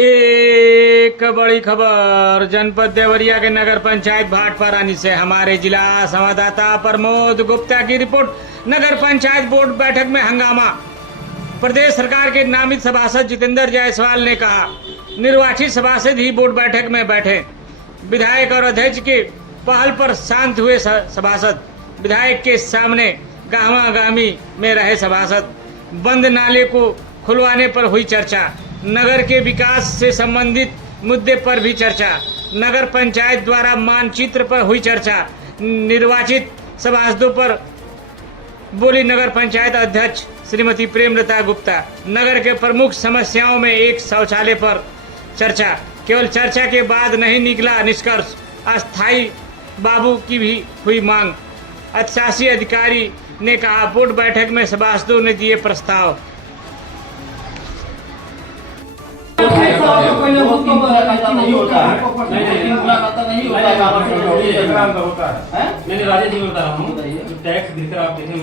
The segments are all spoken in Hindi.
एक बड़ी खबर जनपद देवरिया के नगर पंचायत भाटपारानी से हमारे जिला संवाददाता प्रमोद गुप्ता की रिपोर्ट। नगर पंचायत बोर्ड बैठक में हंगामा। प्रदेश सरकार के नामित सभासद जितेंद्र जायसवाल ने कहा निर्वाचित सभासद ही बोर्ड बैठक में बैठे। विधायक और अध्यक्ष के पहल पर शांत हुए सभासद। विधायक के सामने गाहमा-गाहमी में रहे सभासद। बंद नाले को खुलवाने पर हुई चर्चा। नगर के विकास से संबंधित मुद्दे पर भी चर्चा। नगर पंचायत द्वारा मानचित्र पर हुई चर्चा। निर्वाचित सभासदों पर बोली नगर पंचायत अध्यक्ष श्रीमती प्रेमलता गुप्ता। नगर के प्रमुख समस्याओं में एक शौचालय पर चर्चा। केवल चर्चा के बाद नहीं निकला निष्कर्ष। अस्थायी बाबू की भी हुई मांग। अधिशासी अधिकारी ने कहा बोर्ड बैठक में सभासदों ने दिए प्रस्ताव। नहीं होता है। मैंने राजेश जी को बता रहा हूँ टैक्स देकर आप देखें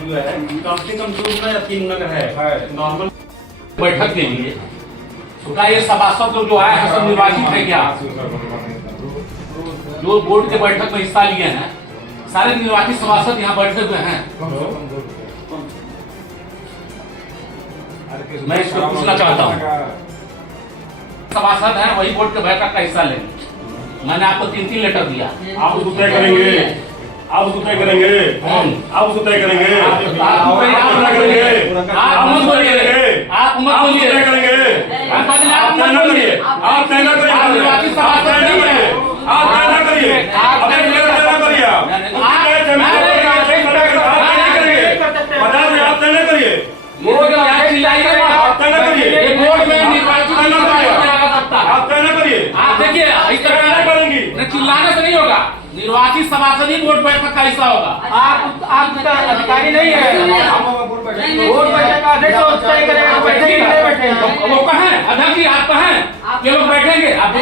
जो है कम से कम 2 गुना या 3 गुना का है नॉर्मल बैठक के लिए। क्या ये सभासद लोग जो आए हैं सब निर्वाचित है क्या? जो बोर्ड के बैठक में हिस्सा लिए हैं सारे निर्वाचित सभासद यहाँ बैठे हुए हैं। मैं इसको पूछना चाहता हूँ सभासद हैं वही बोर्ड के बैठक का हिस्सा लेंगे। मैंने आपको 3 लेटर दिया। आप उसको तय करेंगे। आप उसको तय करेंगे। आप उसको तय करेंगे। आप मत बोलिए। आप मत बोलिए। तय करेंगे। आप तय न करिए। आप तय न करिए। निर्वाचित सभासद नहीं है। आप तय न करिए। आप तय न करिए। आप तय न करिए। बोर्ड क्या चिल्लाइए? आप तय न करिए। बोर्ड में निर्वाचित आप तय न करिए। आप देखिए इस तरह करेंगी चिल्लाने से नहीं होगा। निर्वाचित सभासद ही बोर्ड बैठक का हिस्सा होगा। आप अधिकारी नहीं है। बोर्ड बैठक का अध्यक्ष तय करेगा। वो कहें अध्यक्ष जी आप कहें ये लोग बैठेंगे। आप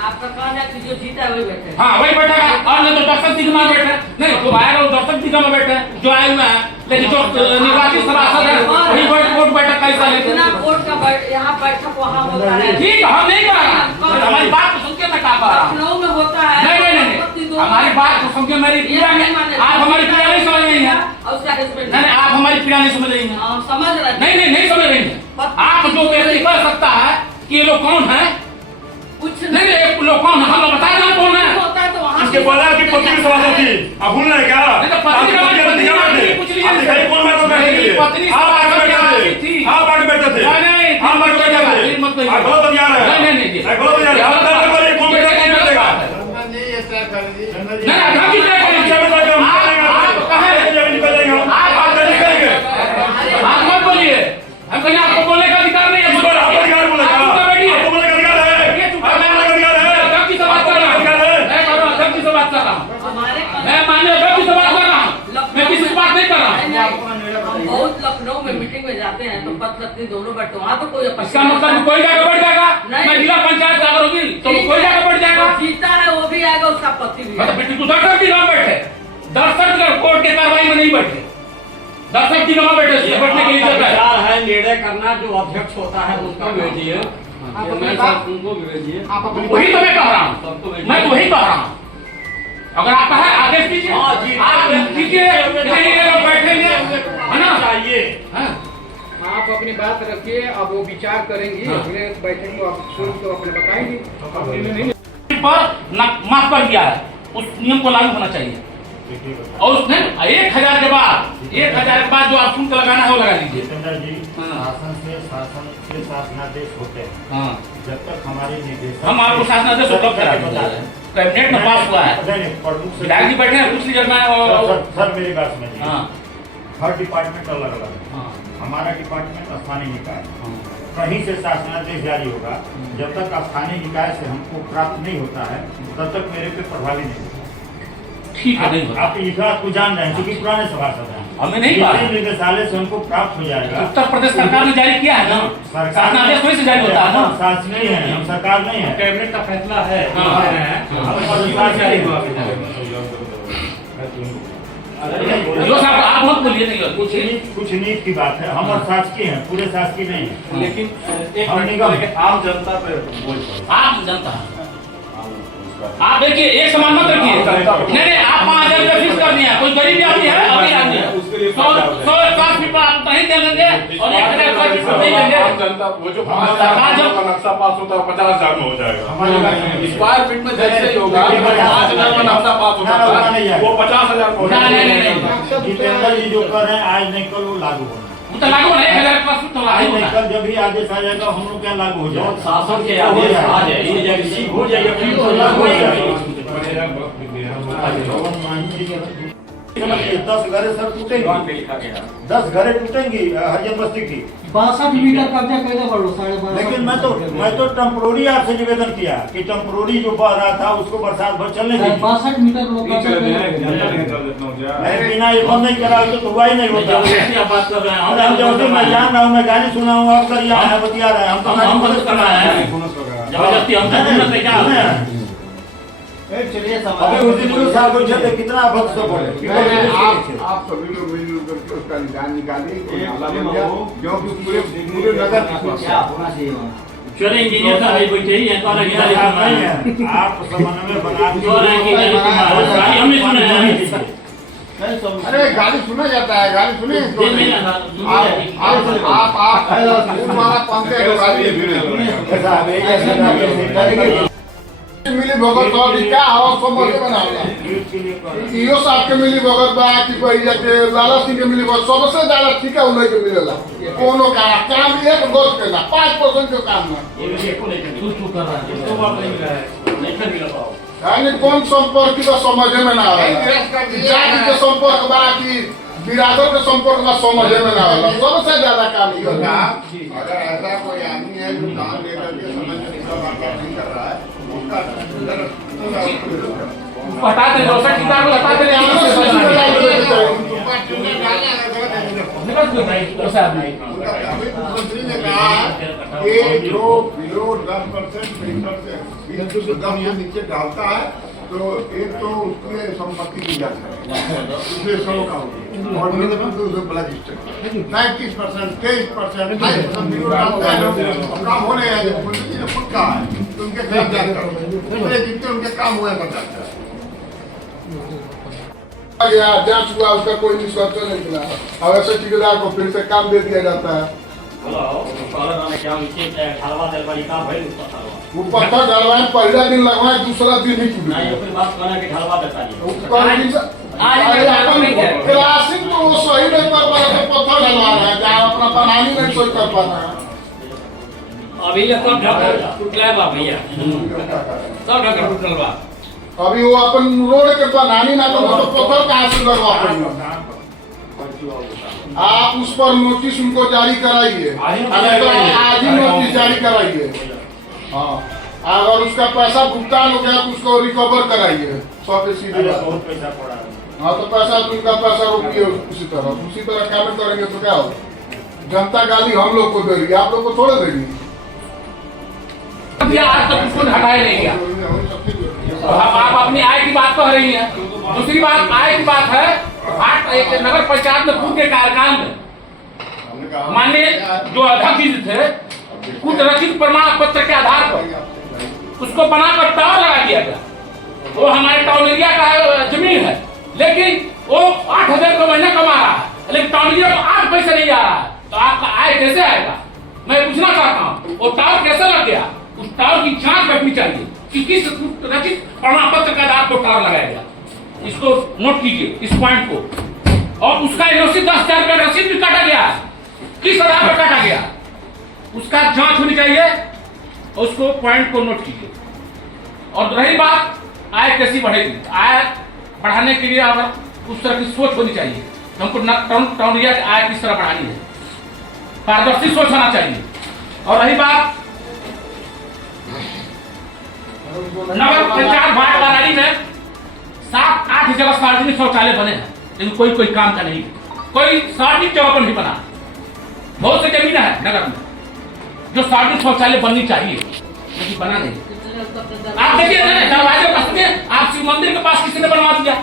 आपका कौन है कि जो जीता है वही बैठे। हाँ वही बैठेगा और नहीं तो दर्शक दिग्मा बैठे। नहीं जो आएगा वो दर्शक दिग्मा में बैठे जो आए हुए हैं। लेकिन जो निर्वाचित सभासद है वही बोर्ड बैठक का हिस्सा लेते हैं। बोर्ड का यहाँ बैठक वहाँ होता है। ठीक हम नहीं कर रहे। हमारी बात को सुन के मैं कहा पा रहा हूँ। लखनऊ में होता है। नहीं हमारी बात को सुन के मेरी पीड़ा नहीं। आप हमारी पीड़ा नहीं समझ रही हैं। नहीं आप हमारी पीड़ा नहीं समझ रही हैं। समझ रहे नहीं समझ रही हैं। आप जो व्यक्ति कर सकता है कि ये लोग कौन है कुछ नहीं लोग कौन है हम लोग बता दें कौन है। होता है तो वहाँ इसके बोला कि पत्नी की सभासद थी। आप भूल रहे क्या? नहीं तो पत्नी आप कौन बात बैठे थे? पत्नी आप आगे बैठे थे। आप आगे बैठे थे। आप आगे बैठे थे। आप गलत बता रहे हैं। नहीं गलत बता रहे हैं। आप तय करिए कौन बैठेगा कौन बैठेगा। नहीं अभी तय करेंगे। आप कहें आप मत बोलिए। हम कहीं आपको बोलने का अधिकार नहीं है। आपका अधिकार बोलेगा। आपको बोलने का अधिकार है। बात कर रहा हूँ मैं माननीय अध्यक्ष की बात कर रहा हूँ। मैं किसी से बात नहीं कर रहा हूँ। बहुत लखनऊ में मीटिंग में जाते हैं तो पद पत्नी दोनों बैठते वहाँ तो कोई इसका मतलब कोई जाकर बैठ जाएगा। मैं जिला पंचायत जाकर होगी तो कोई जाकर बैठ जाएगा। जीता है वो भी आएगा उसका पति भी। मतलब तू दर्शक दिखा बैठे। दर्शक कोर्ट के कार्रवाई में नहीं बैठे। दर्शक दिखा बैठे बैठने के लिए जगह है। निर्णय करना जो अध्यक्ष होता है उसका भेजिए। उनको भेजिए। वही तो मैं कह रहा हूँ। मैं वही कह रहा हूँ। अगर आप कहें आदेश दीजिए आप कीजिए बैठेंगे है ना चाहिए। आप अपनी बात रखिए। अब वो विचार करेंगी अगले बैठक को आप सुन तो अपने बताएंगे। पर माफ कर दिया है उस नियम को लागू होना चाहिए। और उसने 1000 के बाद जो आप शुल्क लगाना है वो लगा लीजिए। शासन से शासनादेश होते हैं। जब तक हमारे निर्देश हम आपको शासनादेश उपलब्ध कराने जा रहे हैं। कैबिनेट में पास हुआ है। विधायक जी बैठे हैं कुछ नहीं करना है। सर मेरी बात समझिए। हर डिपार्टमेंट अलग अलग है। हमारा डिपार्टमेंट स्थानीय निकाय कहीं से शासनादेश जारी होगा। जब तक स्थानीय निकाय से हमको प्राप्त नहीं होता है तब तक मेरे पे प्रभावी नहीं होगा। ठीक है नहीं आप इस बात को जान रहे हैं क्योंकि पुराने सभासद हैं। हमें नहीं पता। निदेशालय से हमको प्राप्त हो जाएगा। उत्तर प्रदेश सरकार ने जारी किया है ना। शासनादेश वहीं से जारी होता है ना। शासन नहीं है हम सरकार नहीं है। कैबिनेट का फैसला है। जो साहब आप मत बोलिए नहीं कुछ नीति की बात है। हम और शासकीय हैं, पूरे शासकीय नहीं है। लेकिन एक हम मिनट निगम के आम जनता पे बोझ पड़े। आप जनता आप देखिए एक समान मत रखिए। नहीं आप 5,000 रुपये फीस कर दिया, कोई गरीब आदमी है अमीर आदमी है, 100 फीट पर आप नहीं दे लेंगे और 1,000 रुपये फीस नहीं लेंगे। जनता वो जो 5,000 का नक्शा पास होता है 50,000 में हो जाएगा। स्क्वायर फीट में जैसे ही होगा 5,000 का नक्शा पास होता है वो 50,000 में हो जाएगा। जितेंद्र जी जो कर रहे हैं आज नहीं कल वो लागू होना। वो तो लागू नहीं 1,000 रुपये तो आज लागू नहीं होना। कल जब भी आदेश आ जाएगा हम लोग क्या लागू हो जाएगा। शासन के आदेश आ जाए, ये जब रिसीव हो जाएगा फिर तो लागू हो जाएगा। 10 घरे सर टूटेंगी, 10 घरे टूटेंगी हरिजन बस्ती की। 62 मीटर कब्जा कैसे कर लो 12.5। लेकिन मैं तो टेम्पोररी आपसे निवेदन किया कि टेम्पोररी जो बह रहा था उसको बरसात भर चलने दीजिए। 62 मीटर लोग बिना ये बंद नहीं करा तो हुआ ही नहीं होता। बात कर रहे हैं हम जब मैं जान रहा हूँ, मैं गाली सुना हूँ, आप सर यहाँ है बतिया रहे हैं, हम तो हम मदद करना है जबरदस्ती हम तो नहीं क्या अबे उस दिन न्यूज़ साहब को चलते कितना भक्त सब बोले। आप सभी लोग मिलजुल करके उसका निदान निकालिए, कोई नाला बन गया क्योंकि पूरे नगर की समस्या। चले इंजीनियर साहब बैठे ही हैं, कौन है आप समन्वय बना गाड़ी हमने सुना है। अरे गाली सुना जाता है, गाली सुने आप पंखे गाली मिली भगत क्या आवाज समझ बनावला इहो साहब के मिली भगत बा कि कोई जाके लाला सिंह के मिली भगत सबसे ज्यादा ठीक है उन्हीं के मिलेला। कोनो का काम एक गोट के ना 5% के काम ना यानी कौन संपर्क की तो समझे में ना आवेला, जाति के संपर्क बा कि बिरादर के संपर्क बा समझे में ना आवेला। सबसे ज्यादा काम ये होगा। अगर ऐसा कोई आदमी है जो काम लेकर के समझ नहीं कर रहा है हटाते जो सर किताब को हटाते नहीं मुख्यमंत्री ने कहा कि जो बिलो 10% से नीचे डालता है तो एक तो उसकी संपत्ति की जाती है, दूसरे 100 का होगी और मेरे पास तो बड़ा डिस्ट्रिक्ट 35%, 23%, 5% बिलो डालता है। काम होने खुद का है तो उनके खिलाफ जांच करो, जितने उनके काम हुए बताते हैं। गया जांच हुआ, उसका कोई निष्कर्ष नहीं मिला और ऐसे ठेकेदार को फिर से काम दे दिया जाता है। वो पत्थर ढलवाए पहला दिन लगवाए, दूसरा दिन ही टूट क्लासिक तो वो सही नहीं कर पा रहे, पत्थर ढलवा रहे हैं जहाँ अपना बनानी नहीं सही कर पा रहे हैं। अभी ये सब ढका टूटला बा भैया, सब ढका टूटल बा। अभी वो अपन रोड के बनानी ना तो पत्थर कहाँ से लगवा पाएंगे। आप उस पर नोटिस उनको जारी कराइए, आज ही नोटिस जारी कराइए। हाँ, अगर उसका पैसा भुगतान हो गया तो उसको रिकवर कराइए 100%। हाँ तो पैसा तो उनका पैसा रोकिए उसी तरह काम करेंगे तो क्या हो। जनता गाली हम लोग को देगी, आप लोग को थोड़े देगी। आज तक उसको हटाया नहीं गया। आप अपनी आय की बात कह रही हैं। दूसरी बात आय की बात है, एक नगर पंचायत में पूर्व के कार्यकाल में माननीय जो अध्यक्ष जी थे, कुछ रचित प्रमाण पत्र के आधार पर उसको बनाकर टावर लगा दिया गया। वो हमारे टाउन एरिया का जमीन है, लेकिन वो 8,000 का महीना कमा रहा है, लेकिन टाउन एरिया को 8 पैसे नहीं आ रहा है। तो आपका आय कैसे आएगा? मैं पूछना चाहता हूँ वो टावर कैसे लग गया? उस टावर की जांच करनी चाहिए कि किस रचित प्रमाण पत्र के आधार पर टावर लगाया गया। इसको नोट कीजिए इस पॉइंट को। और उसका एनओसी 10,000 रुपये रसीद भी काटा गया, किस आधार पर काटा गया उसका जांच होनी चाहिए। उसको पॉइंट को नोट कीजिए। और रही बात आय कैसी बढ़ेगी, आय बढ़ाने के लिए अगर उस तरह की सोच होनी चाहिए, हमको टाउन एरिया की आय किस तरह बढ़ानी है, पारदर्शी सोच होना चाहिए। और रही बात नगर पंचायत भाटपारानी में 7-8 जगह सार्वजनिक शौचालय बने हैं, लेकिन कोई काम का नहीं, कोई सार्वजनिक जगह पर नहीं बना। बहुत से जमीन है नगर में जो सार्वजनिक शौचालय बननी चाहिए, लेकिन बना नहीं। आप देखिए दरवाजे पास में आप शिव मंदिर के पास किसी ने बनवा दिया,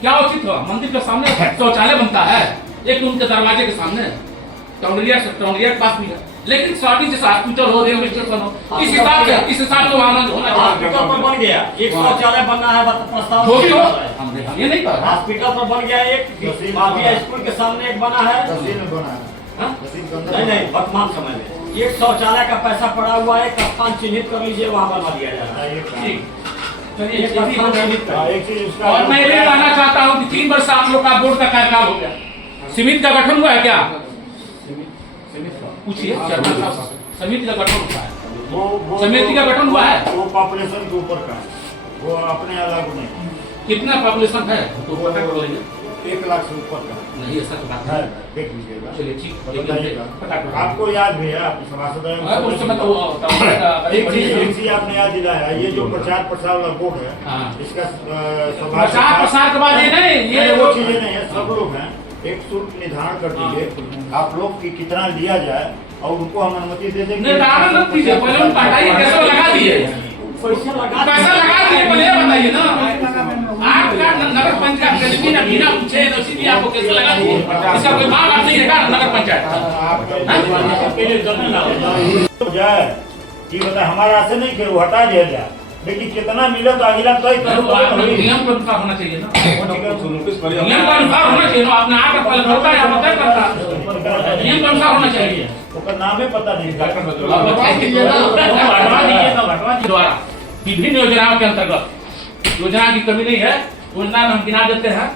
क्या उचित हो? मंदिर के सामने शौचालय बनता है, एक तो उनके दरवाजे के सामने टोंगलिया के पास भी है, लेकिन स्वाटी जैसा हॉस्पिटल हो, रेलवे स्टेशन हो, इस हिसाब से वहाँ होना चाहिए। हॉस्पिटल पर बन गया, एक शौचालय बनना है, प्रस्ताव जो भी हो, हम ये नहीं कर रहा। हॉस्पिटल पर बन गया, एक माफिया स्कूल के सामने एक बना है, नहीं वर्तमान समय में एक शौचालय का पैसा पड़ा हुआ है, एक स्थान चिन्हित कर लीजिए, वहाँ बनवा दिया जाएगा। ठीक, चलिए एक स्थान चिन्हित कर। और मैं ये कहना चाहता हूँ कि 3 वर्ष से आप लोग का बोर्ड का कार्यकाल हो गया, समिति का गठन हुआ है क्या? पूछिए चेयरमैन साहब, समिति का गठन हुआ है? समिति का गठन हुआ है? वो पॉपुलेशन के ऊपर का है, वो अपने अलग नहीं। कितना पॉपुलेशन है तो पता कर लेंगे। 1 लाख से ऊपर का नहीं ऐसा तो बात है, है, देख लीजिएगा। चलिए ठीक, बताइएगा। पता कर आपको याद भी है, आपके सभासद उस समय तो एक चीज आपने याद दिलाया, ये जो प्रचार प्रसार वाला बोर्ड है, हाँ। इसका प्रचार प्रसार के बाद ये नहीं, ये वो चीजें नहीं है, सब लोग हैं, एक शुल्क निर्धारण कर दीजिए आप लोग की कितना लिया जाए और उनको हम अनुमति दे देंगे। निर्धारण मत कीजिए, पहले हम बताइए कैसे लगा दिए, पैसा लगा दिए, पहले ये बताइए ना। आपका नगर पंचायत का बिना पूछे रसीदी आपको कैसे लगा दिए, इसका कोई माँ बाप नहीं रहेगा नगर पंचायत जाए कि बता हमारा से नहीं करो, हटा दिया जाए, लेकिन कितना मिले तो अगला तय करो। नियम के अनुसार होना चाहिए ना, नियम के अनुसार होना चाहिए ना। आपने आकर पहले करता है या तय करता, नियम के अनुसार होना चाहिए। उसका नाम ही पता नहीं द्वारा विभिन्न योजनाओं के अंतर्गत, योजना की कमी नहीं है, योजना में हम गिना देते हैं।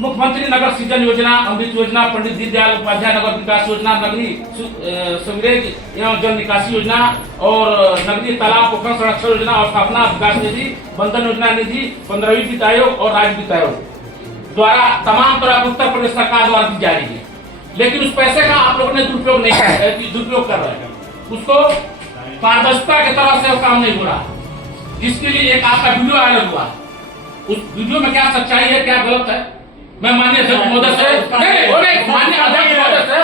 मुख्यमंत्री नगर सृजन योजना, अमृत योजना, पंडित दीनदयाल उपाध्याय नगर विकास योजना, नगरीय सीवरेज एवं जल निकासी योजना और नगरीय तालाब पोखर संरक्षण योजना और स्थापना विकास निधि, बंधन योजना निधि, 15वीं वित्त आयोग और राज्य वित्त आयोग द्वारा तमाम तरह उत्तर प्रदेश सरकार द्वारा दी जा रही है। लेकिन उस पैसे का आप लोगों ने दुरुपयोग नहीं कर, दुरुपयोग कर रहे हैं, उसको पारदर्शिता के तरह से काम नहीं हो रहा, जिसके लिए एक आपका वीडियो वायरल हुआ। उस वीडियो में क्या सच्चाई है, क्या गलत है, मैं माननीय अध्यक्ष महोदय से माननीय अध्यक्ष महोदय से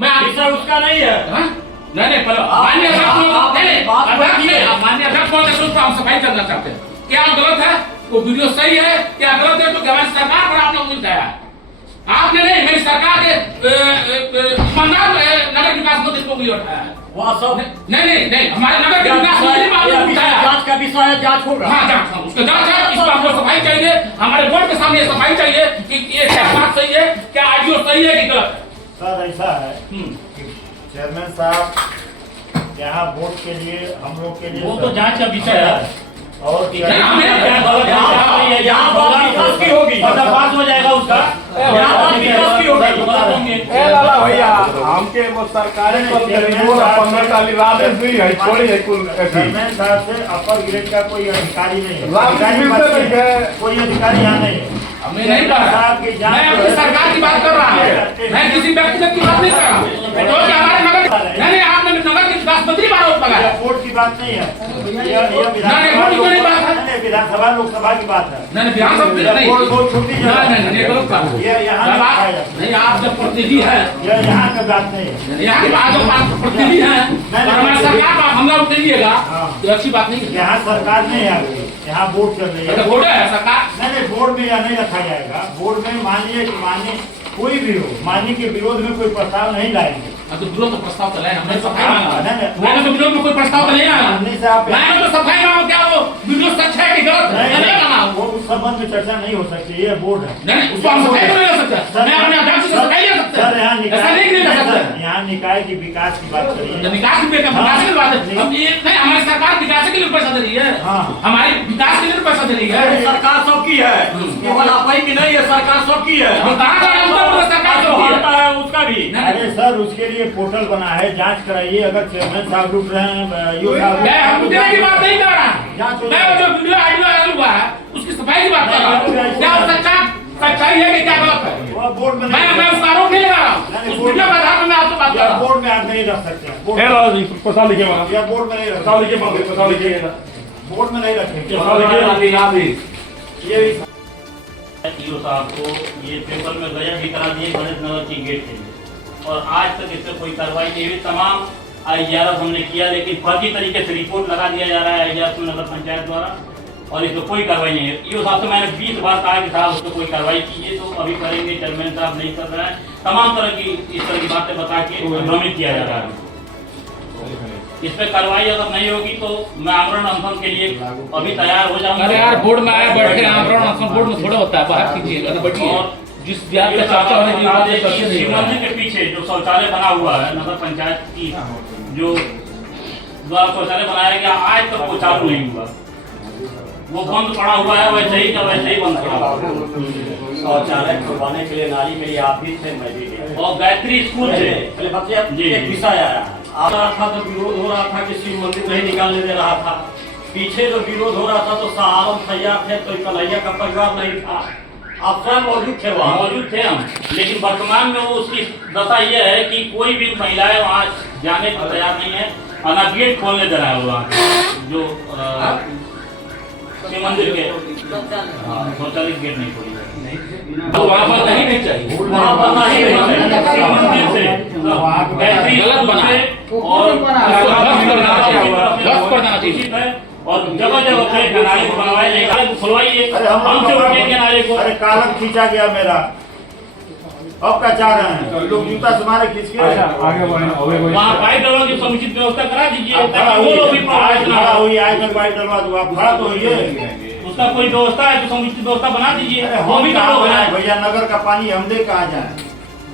मैं विषय उसका नहीं है। नहीं माननीय अध्यक्ष महोदय से हम सफाई करना चाहते हैं, क्या गलत है, वो वीडियो सही है, क्या गलत है, तो हमारी सरकार पर आप लोग मिलता है। आपने नहीं, मेरी सरकार के नगर विकास मंत्री को भी उठाया है। वहाँ सब नहीं हमारे नगर के विकास मंत्री को आपने उठाया। जांच का विषय है, जांच होगा। हाँ जांच, उसका जांच है, इसको आपको सफाई चाहिए, हमारे बोर्ड के सामने सफाई चाहिए कि ये क्या बात सही है, क्या आईओ सही है कि गलत है। सर ऐसा है चेयरमैन साहब, यहाँ वोट के लिए हम लोग के लिए वो तो जांच का विषय है और यहाँ बात विकास की होगी, पास हो जाएगा उसका, यहाँ बात विकास की होगी। भैया हमके वो सरकारी चेयरमैन साहब से अपर ग्रेड का कोई अधिकारी नहीं है, कोई अधिकारी यहाँ नहीं है। मैं नहीं कर रहा, मैं अपनी सरकार की बात कर रहा हूँ, मैं किसी व्यक्तिगत की बात नहीं कर रहा हूँ। जो कि हमारे नगर नहीं आपने नगर के विकास मंत्री पर आरोप लगाया, वोट की बात नहीं है, नहीं विधानसभा लोकसभा की बात है। नहीं विधानसभा नहीं, बहुत छोटी नहीं गलत बात है। ये यहाँ नहीं आप जब प्रतिनिधि है, यहाँ का बात नहीं है, यहाँ के बाद प्रतिनिधि है और हमारी सरकार का हमला उठाइएगा तो अच्छी बात नहीं है। यहाँ सरकार नहीं है, यहाँ वोट चल रही है, वोट है सरकार नहीं बोर्ड में यहाँ नहीं रखा जाएगा। बोर्ड में मानिए कि मानिए कोई भी हो, मानिए के विरोध में कोई प्रस्ताव नहीं लाएंगे। तो विरोध तो प्रस्ताव तो लाए, हमने सफाई मांगा, नहीं मैंने तो विरोध में कोई प्रस्ताव तो नहीं आया, मैंने तो सफाई मांगा। क्या वो वीडियो सच है कि गलत है, नहीं माना वो उस संबंध में चर्चा नहीं हो सकती, ये बोर्ड है। नहीं उसको हम सफाई नहीं ले सकते, मैं अपने अध्यक्ष से सफाई ले सकते सर यहाँ ऐसा नहीं ले सकते। यहाँ निकाय की विकास की बात करिए, विकास की बात है, हम ये नहीं, हमारी सरकार विकास के लिए पैसा दे रही है, हमारी विकास के लिए पैसा दे रही है। सरकार सबकी है, केवल आप ही की नहीं है, सरकार सबकी है। हम कहाँ जा रहे हैं, उत्तर प्रदेश सरकार जो हटता है उसका भी। अरे सर उसके लिए पोर्टल बना है, जांच कराइए। अगर चेयरमैन साहब रुक रहे हैं, मैं हम देने की बात नहीं कर रहा, मैं जो वीडियो आइडियो हुआ है उसकी सफाई की बात कर रहा हूँ। क्या सच्चाई है कि क्या गलत है, बोर्ड में मैं उसका आरोप नहीं लगा रहा हूँ, उस वीडियो के आधार पर मैं आपसे बात कर रहा हूँ। बोर्ड में आप नहीं रख सकते हैं, बोर्ड में नहीं रख पता लिखे बोर्ड में नहीं रखेंगे। ये ईओ साहब को ये पेपर में गया भी करा दिए गणेश नगर की गेट के लिए, और आज तक इस पर कोई कार्रवाई नहीं हुई। तमाम IGRF हमने किया, लेकिन फर्जी तरीके से रिपोर्ट लगा दिया जा रहा है IGRF नगर पंचायत द्वारा, और इसमें कोई कार्रवाई नहीं है। ये साहब से मैंने 20 बार कहा कि साहब उसको कोई कार्रवाई कीजिए, तो अभी करेंगे, चेयरमैन साहब नहीं कर रहे हैं, तमाम तरह की इस तरह की बातें बता के भ्रमित किया जा रहा है। इस पे कार्रवाई अगर नहीं होगी तो मैं आमरण अनशन के लिए अभी तैयार हो जाऊंगा। अरे यार बोर्ड में आया बैठ के आमरण अनशन बोर्ड में थोड़ा होता है, बाहर कीजिएगा ना बैठिए। और जिस ब्याज का चर्चा होने की बात है, शिव मंदिर के पीछे जो शौचालय बना हुआ है नगर पंचायत की जो द्वारा शौचालय बनाया गया, आज तक वो चालू नहीं हुआ, वो बंद पड़ा हुआ है, वैसे ही का वैसे ही बंद पड़ा हुआ है। शौचालय खुलवाने के लिए नाली के लिए आप भी थे, मैं भी थे, और गायत्री स्कूल से एक विषय आया आ रहा था तो विरोध हो रहा था कि शिव मंदिर नहीं निकालने दे रहा था। पीछे जो विरोध हो रहा था तो सहारम तैयार थे, तो कन्हैया का परिवार नहीं था, आप स्वयं मौजूद थे, वहाँ मौजूद थे हम। लेकिन वर्तमान में वो उसकी दशा ये है कि कोई भी महिलाएं वहाँ जाने को तैयार नहीं है, और ना गेट खोलने दे रहा है वहाँ जो शिव मंदिर के शौचालय गेट नहीं खोली है, तो वहाँ पर नहीं चाहिए, वहाँ पर नहीं शिव मंदिर से गायत्री गलत बना है और ध्वस्त करना चाहिए है, और जगह जगह पे नाले को बनवाया जाएगा, नाले को खुलवाइए, हमसे उठेंगे नाले को। अरे कालम खींचा गया मेरा, अब क्या चाह रहे हैं लोग? जूता से मारे खींच के वहाँ पाइप डलवा की समुचित व्यवस्था करा दीजिए, ताकि वो लोग भी प्रभावित ना खड़ा हो। हुई आज तक पाइप डलवा दो, आप खड़ा तो होइए। उसका कोई व्यवस्था है तो समुचित व्यवस्था बना दीजिए, वो भी तो कहाँ लोग बनाए हैं। भैया? नगर का पानी हम दे कहाँ जाए?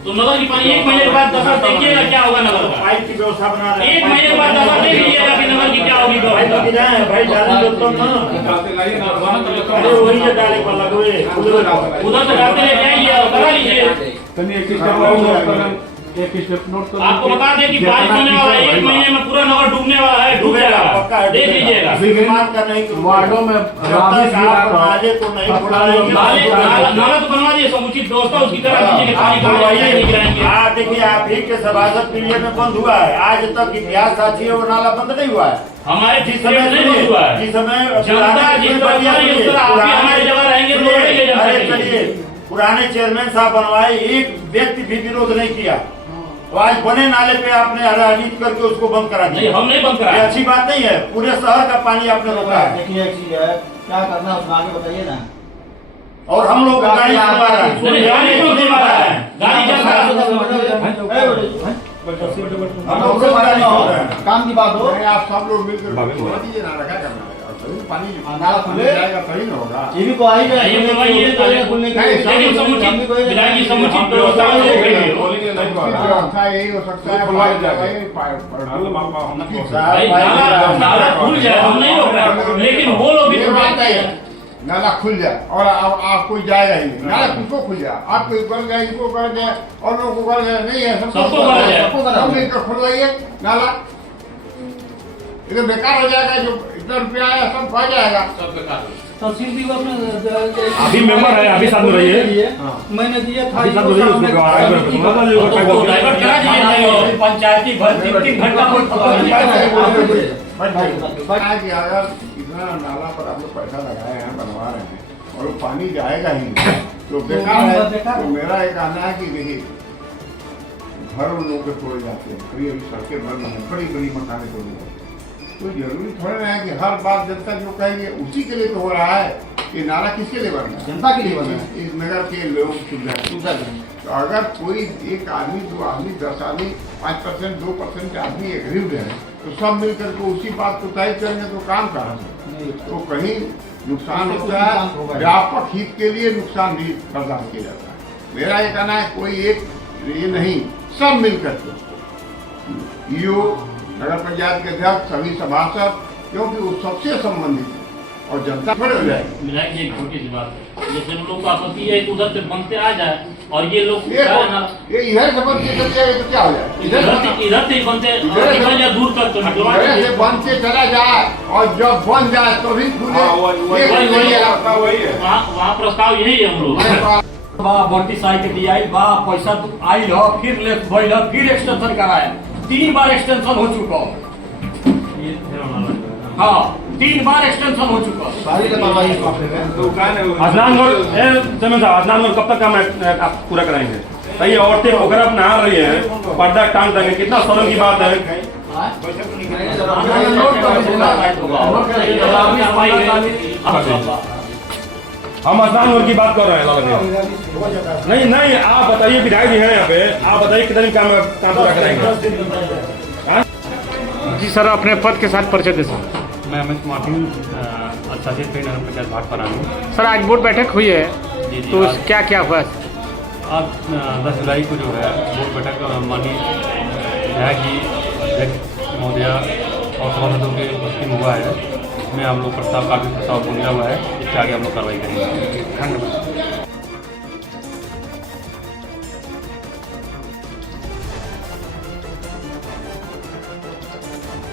तो नगर की पानी 1 महीने के बाद दशा देखिएगा क्या होगा नगर का। पाइप की व्यवस्था बना रहे हैं। 1 महीने के बाद दशा देख लीजिएगा कि नगर की क्या होगी पाइप व्यवस्था। की जाए भाई, डालेंगे तो ना। अरे वही से डाले पर लगवे उधर से डालते ले जाइए और करा लीजिए। आपको बता दें कि बारिश होने वाला है, 1 महीने में पूरा नगर डूबने वाला है, डूब डूबेगा, जाएगा, पक्का है, देख लीजिएगा। विमान का नहीं वार्डों में नाले को नहीं खुलाएंगे। नाला तो बनवा दिए, समुचित व्यवस्था उसकी तरह कीजिए कि पानी का नहीं गिराएंगे। हाँ देखिए, आप ही के सभासद पीरियड में बंद हुआ है, आज तक इतिहास साक्षी है वो नाला बंद नहीं हुआ है। हमारे जिस समय नहीं हुआ है, जिस समय जनता जिस तरह आप भी हमारी जगह रहेंगे तो लड़ेंगे जनता अरे के लिए। चलिए, पुराने चेयरमैन साहब बनवाए, एक व्यक्ति भी विरोध नहीं किया, तो आज बने नाले पे आपने राजनीति करके उसको बंद करा नहीं, दिया। हम नहीं बंद ये कराए। अच्छी बात नहीं है, पूरे शहर का पानी आपने रोका है। देखिए एक चीज है, क्या करना है उसमें आगे बताइए ना। और हम लोग गाड़ी चलवा रहे हैं, नहीं, गाड़ी क्यों चलवा रहे हैं? गाड़ी चल रहा है। हम लोग सब गाड़ी चला रहे हैं। काम की बात हो, आप सब लोग मिलकर खुलवा दीजिए नाला, क्या करना है? पानी नाला खुले जाएगा तभी ना होगा। ये भी तो आ ही गया, ये बनवाइए, खुलने के लेकिन समुचित विधायक की समुचित व्यवस्था हो जाएगी। व्यवस्था यही हो सकता है, भाई नाला खुल जाए, हम नहीं रोक रहे, लेकिन वो लोग भी ये बात है, नाला खुल जाए और आप कोई जाएगा ही नहीं, नाला किसको खुल जाए? आपको कर जाए, इसको कर जाए और लोगों को कर जाए, नहीं है सबको कर जाए। सब मिलकर खुलवाइए नाला, इधर बेकार हो जाएगा, जो इतना रुपया आया सब खा जाएगा। तहसील दिवस में अभी मेंबर है, अभी साथ में रहिए। मैंने दिया था, अभी साथ में रहिए, उसमें डाइवर्ट करा दीजिए। पंचायती भर 3-3 घंटा कि अगर इतना नाला पर आप लोग पैसा लगाए हैं, बनवा रहे हैं और वो पानी जाएगा ही नहीं, तो बेकार है। तो मेरा एक कहना है कि देखिए, घर उन लोगों के तोड़े जाते हैं, कभी अभी सड़कें बन रही हैं, बड़ी बड़ी मकानें तोड़ी जाती हैं, कोई जरूरी थोड़ा ना है कि हर बात जनता जो कहेंगे उसी के लिए तो हो रहा है। ये नाला किसके लिए बन रहा है? जनता के लिए बन रहा है। इस नगर के लोग सुविधा। तो अगर कोई एक आदमी, 2 आदमी, 10 आदमी, 5%, 2% आदमी एग्रीड है, तो सब मिलकर के उसी बात को तय करेंगे तो काम कहाँ से? तो कहीं नुकसान होता है, व्यापक हित के लिए नुकसान भी बर्दाश्त किया जाता है। मेरा ये कहना है, कोई एक ये नहीं, सब मिलकर के ईओ, नगर पंचायत के अध्यक्ष, सभी सभासद, क्योंकि वो सबसे संबंधित है और जनता खड़े हो जाएगी। विधायक जी एक छोटी सी बात है, जैसे हम लोग को आपत्ति है कि उधर से बनते आ जाए और ये लोग ये इधर से बंद के चल जाएगा तो क्या हो जाए? इधर से ही बनते निकल जाए दूर तक तो निकलवा इधर से दीजिए। बंद के चला जाए और जब बन जाए तो भी खुले। वहाँ प्रस्ताव यही है हम लोग। बा बंटी साई के दिया बा पैसा आई हो, फिर ले भइल, फिर एक्सटेंशन कराया, 3 बार एक्सटेंशन हो चुका। हाँ, 3 बार एक्सटेंशन हो चुका। अदनानगढ़ कब तक काम आप पूरा कराएंगे? सही, औरतें पोखरा में नहा रही है, पर्दा टांग देंगे, कितना शर्म की बात है। कर देंगे। हम आसान वर्ग की बात कर रहे हैं लाला भैया। नहीं नहीं, आप बताइए, विधायक जी हैं यहाँ पे, आप बताइए कितने दिन काम पूरा कराएंगे। जी सर, अपने पद के साथ परिचय दे सर। मैं अमित कुमार सिंह, अच्छा से नगर पंचायत भाटपारा हूँ। सर, आज बोर्ड बैठक हुई है, जी जी। तो आज क्या क्या हुआ? 10 जुलाई को जो है बोर्ड बैठक माननीय विधायक जी महोदया और सभासदों के उपस्थिति में हुआ है। इसमें हम लोग प्रस्ताव, काफ़ी प्रस्ताव मिला हुआ है, इसके आगे हम लोग कार्रवाई करेंगे। धन्यवाद।